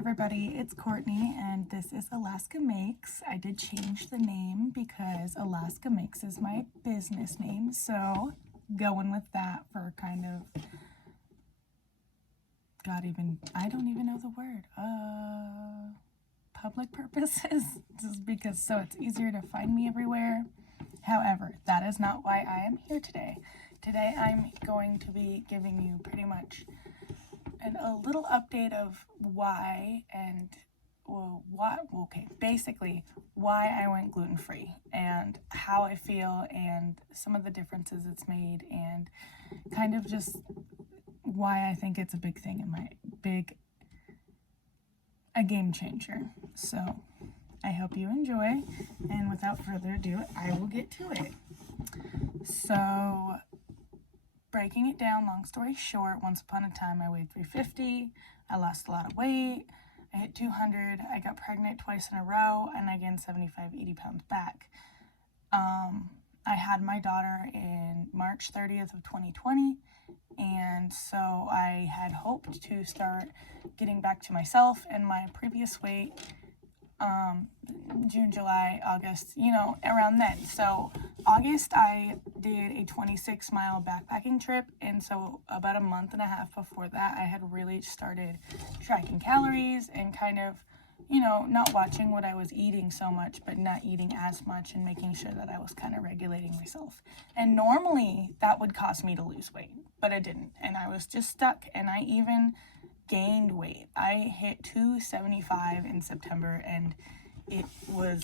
everybody, it's Courtney and this is Alaska Makes. I did change the name because Alaska Makes is my business name, so going with that for kind of, I don't even know the word, public purposes, just because so it's easier to find me everywhere. However, that is not why I am here today. Today I'm going to be giving you pretty much a little update of why and basically why I went gluten-free and how I feel and some of the differences it's made and kind of just why I think it's a big thing in a game changer. So I hope you enjoy, and without further ado, I will get to it. So breaking it down, long story short, once upon a time I weighed 350, I lost a lot of weight, I hit 200, I got pregnant twice in a row, and I gained 75, 80 pounds back. I had my daughter in March 30th of 2020, and so I had hoped to start getting back to myself and my previous weight June, July, August, around then. So August I did a 26-mile backpacking trip, and so about a month and a half before that I had really started tracking calories and kind of, not watching what I was eating so much, but not eating as much and making sure that I was kind of regulating myself. And normally that would cause me to lose weight, but it didn't, and I was just stuck, and I even gained weight. I hit 275 in September, and it was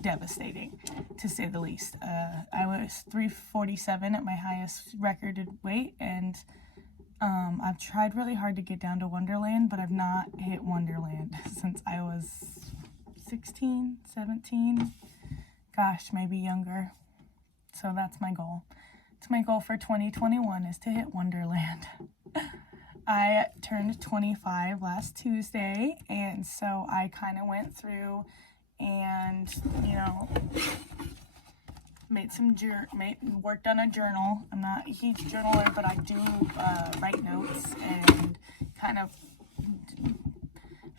devastating, to say the least. I was 347 at my highest recorded weight, and I've tried really hard to get down to Wonderland, but I've not hit Wonderland since I was 16, 17, gosh, maybe younger. So that's my goal. It's my goal for 2021 is to hit Wonderland. I turned 25 last Tuesday, and so I kind of went through and, worked on a journal. I'm not a huge journaler, but I do write notes and kind of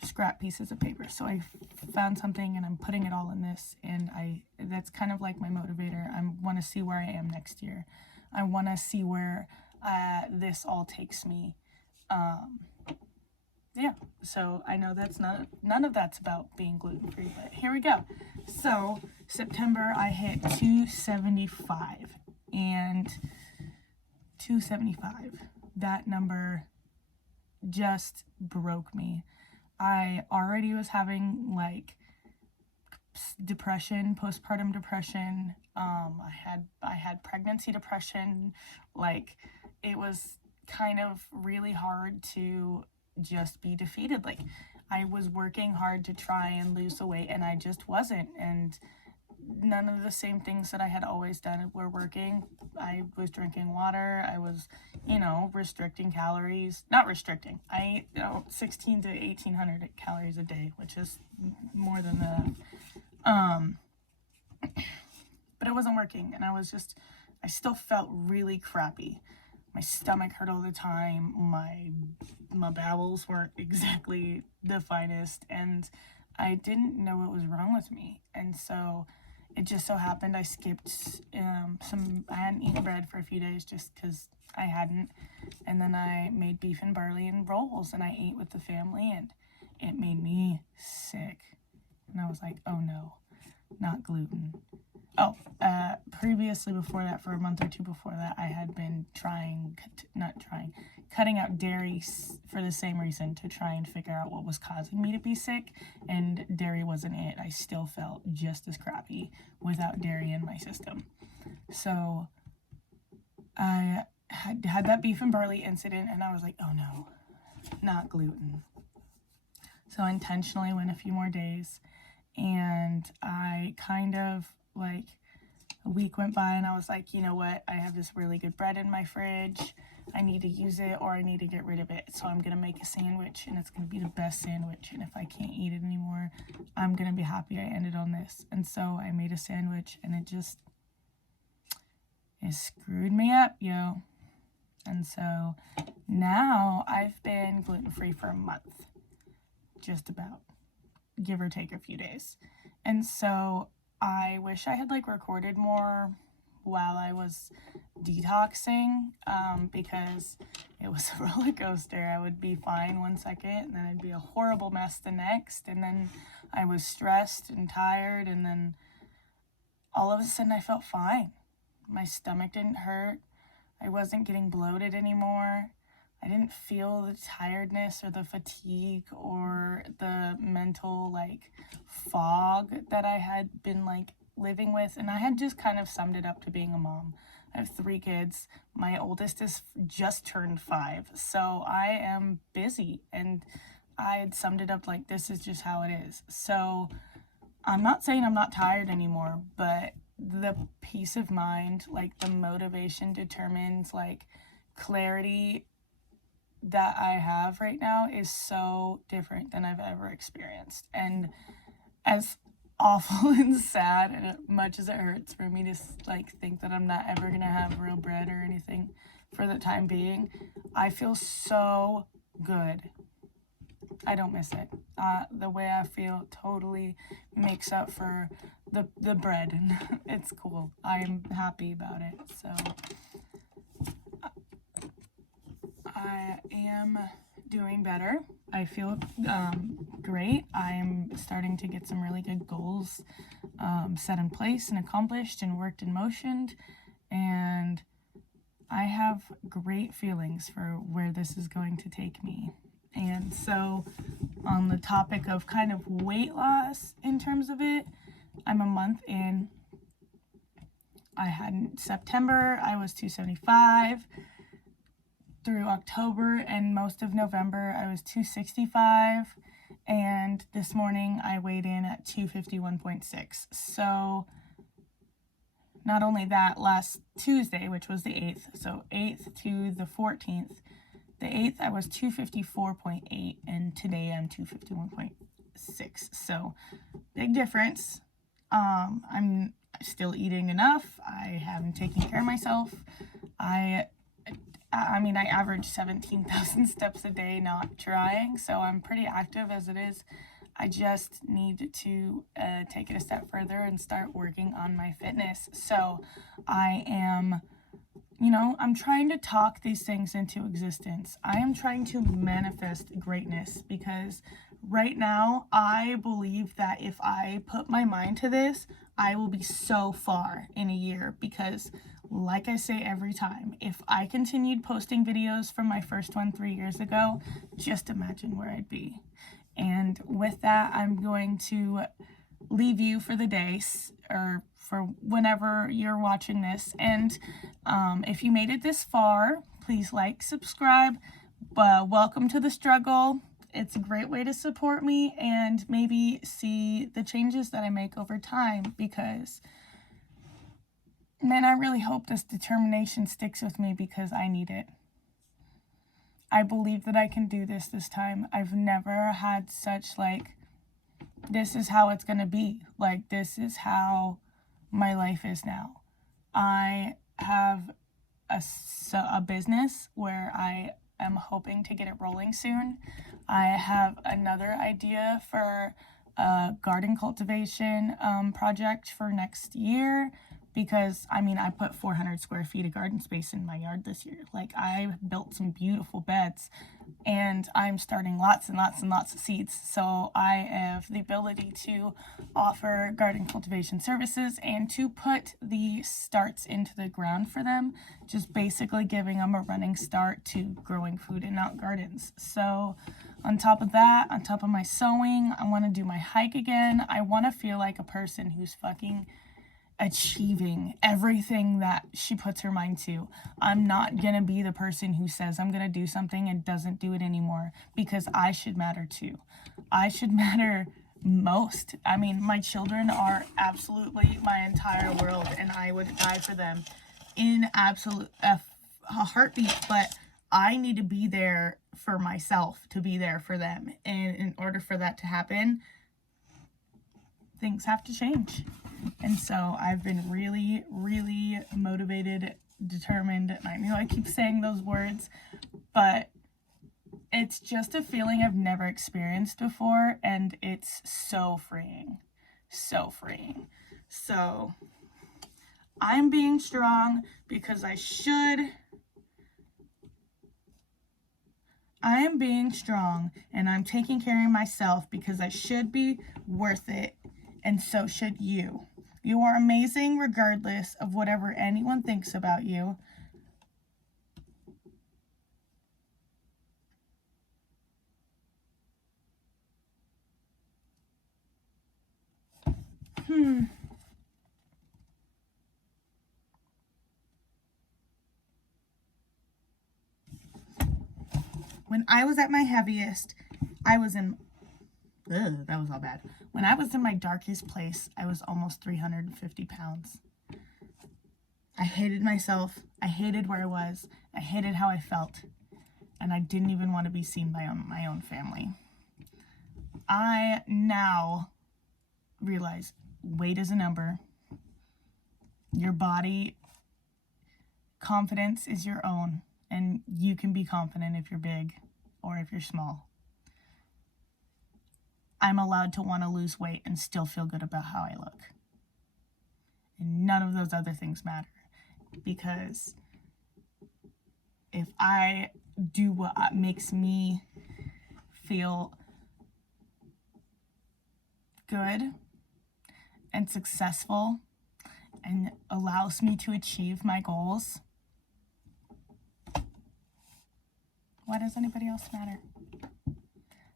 scrap pieces of paper. So I found something and I'm putting it all in this, and that's kind of like my motivator. I want to see where I am next year. I want to see where this all takes me. So I know none of that's about being gluten-free, but here we go. So September I hit 275, and 275, that number just broke me. I already was having depression, postpartum depression. I had pregnancy depression. It was kind of really hard to just be defeated. I was working hard to try and lose the weight, and I just wasn't, and none of the same things that I had always done were working. I was drinking water, I was, restricting calories, not restricting, I ate 16 to 1800 calories a day, which is more than but it wasn't working, and I still felt really crappy. My stomach hurt all the time, my bowels weren't exactly the finest, and I didn't know what was wrong with me. And so it just so happened I skipped I hadn't eaten bread for a few days just because I hadn't, and then I made beef and barley and rolls, and I ate with the family, and it made me sick. And I was like, oh no, not gluten. Previously before that, for a month or two before that, I had been cutting out dairy for the same reason, to try and figure out what was causing me to be sick, and dairy wasn't it. I still felt just as crappy without dairy in my system. So I had that beef and barley incident, and I was like, oh no, not gluten. So I intentionally went a few more days, and I kind of a week went by, and I was like, you know what, I have this really good bread in my fridge, I need to use it or I need to get rid of it. So I'm gonna make a sandwich, and it's gonna be the best sandwich, and if I can't eat it anymore, I'm gonna be happy I ended on this. And so I made a sandwich, and it screwed me up, yo. And so now I've been gluten-free for a month. just about, give or take a few days. And so I wish I had like recorded more while I was detoxing, because it was a roller coaster. I would be fine one second, and then I'd be a horrible mess the next, and then I was stressed and tired, and then all of a sudden I felt fine. My stomach didn't hurt. I wasn't getting bloated anymore. I didn't feel the tiredness or the fatigue or the mental like fog that I had been like living with. And I had just kind of summed it up to being a mom. I have 3 kids. My oldest is just turned 5. So I am busy, and I had summed it up like, this is just how it is. So I'm not saying I'm not tired anymore, but the peace of mind, like the motivation determines like clarity that I have right now is so different than I've ever experienced. And as awful and sad and as much as it hurts for me to like think that I'm not ever gonna have real bread or anything for the time being, I feel so good. I don't miss it. The way I feel totally makes up for the bread, and it's cool. I'm happy about it. So I am doing better. I feel great. I'm starting to get some really good goals set in place and accomplished and worked and motioned, and I have great feelings for where this is going to take me. And so on the topic of kind of weight loss in terms of it, I'm a month in. I had in September, I was 275. Through October and most of November, I was 265. And this morning, I weighed in at 251.6. So not only that, last Tuesday, which was the 8th, so 8th to the 14th, the 8th, I was 254.8, and today I'm 251.6. So big difference. I'm still eating enough. I haven't taken care of myself. I average 17,000 steps a day, not trying, so I'm pretty active as it is. I just need to take it a step further and start working on my fitness. So I am, I'm trying to talk these things into existence. I am trying to manifest greatness, because right now I believe that if I put my mind to this, I will be so far in a year, because like I say every time, if I continued posting videos from my first one 3 years ago, just imagine where I'd be. And with that, I'm going to leave you for the day, or for whenever you're watching this. And if you made it this far, please like, subscribe. Welcome to the struggle. It's a great way to support me and maybe see the changes that I make over time, because man, I really hope this determination sticks with me, because I need it. I believe that I can do this time. I've never had such this is how it's going to be. This is how my life is now. I have a business where I am hoping to get it rolling soon. I have another idea for a garden cultivation project for next year, because I put 400 square feet of garden space in my yard this year. I built some beautiful beds, and I'm starting lots and lots and lots of seeds. So I have the ability to offer garden cultivation services and to put the starts into the ground for them, just basically giving them a running start to growing food in out gardens. So on top of that, on top of my sewing, I want to do my hike again. I want to feel like a person who's fucking achieving everything that she puts her mind to. I'm not going to be the person who says I'm going to do something and doesn't do it anymore, because I should matter too. I should matter most. My children are absolutely my entire world, and I would die for them in absolute a heartbeat, but I need to be there for myself to be there for them. And in order for that to happen, things have to change. And so I've been really, really motivated, determined, and I know I keep saying those words, but it's just a feeling I've never experienced before, and it's so freeing. So freeing. So I'm being strong because I should. I am being strong, and I'm taking care of myself because I should be worth it, and so should you. You are amazing regardless of whatever anyone thinks about you. When I was at my heaviest, I was in... Ugh, that was all bad. When I was in my darkest place, I was almost 350 pounds. I hated myself. I hated where I was. I hated how I felt. And I didn't even want to be seen by my own family. I now realize weight is a number. Your body confidence is your own. And you can be confident if you're big or if you're small. I'm allowed to want to lose weight and still feel good about how I look. And none of those other things matter. Because if I do what makes me feel good and successful and allows me to achieve my goals, why does anybody else matter?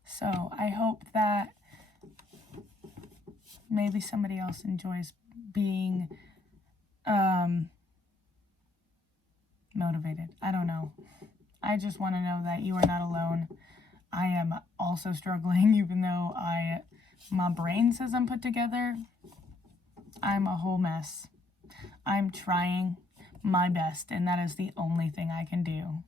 So I hope that maybe somebody else enjoys being motivated. I don't know. I just want to know that you are not alone. I am also struggling, even though my brain says I'm put together. I'm a whole mess. I'm trying my best, and that is the only thing I can do.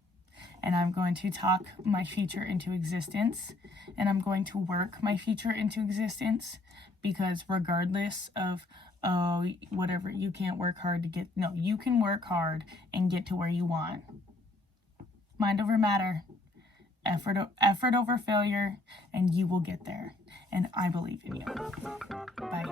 And I'm going to talk my future into existence, and I'm going to work my future into existence, because regardless of, oh, whatever, you can't work hard to get, no, you can work hard and get to where you want. Mind over matter, effort over failure, and you will get there. And I believe in you. Bye.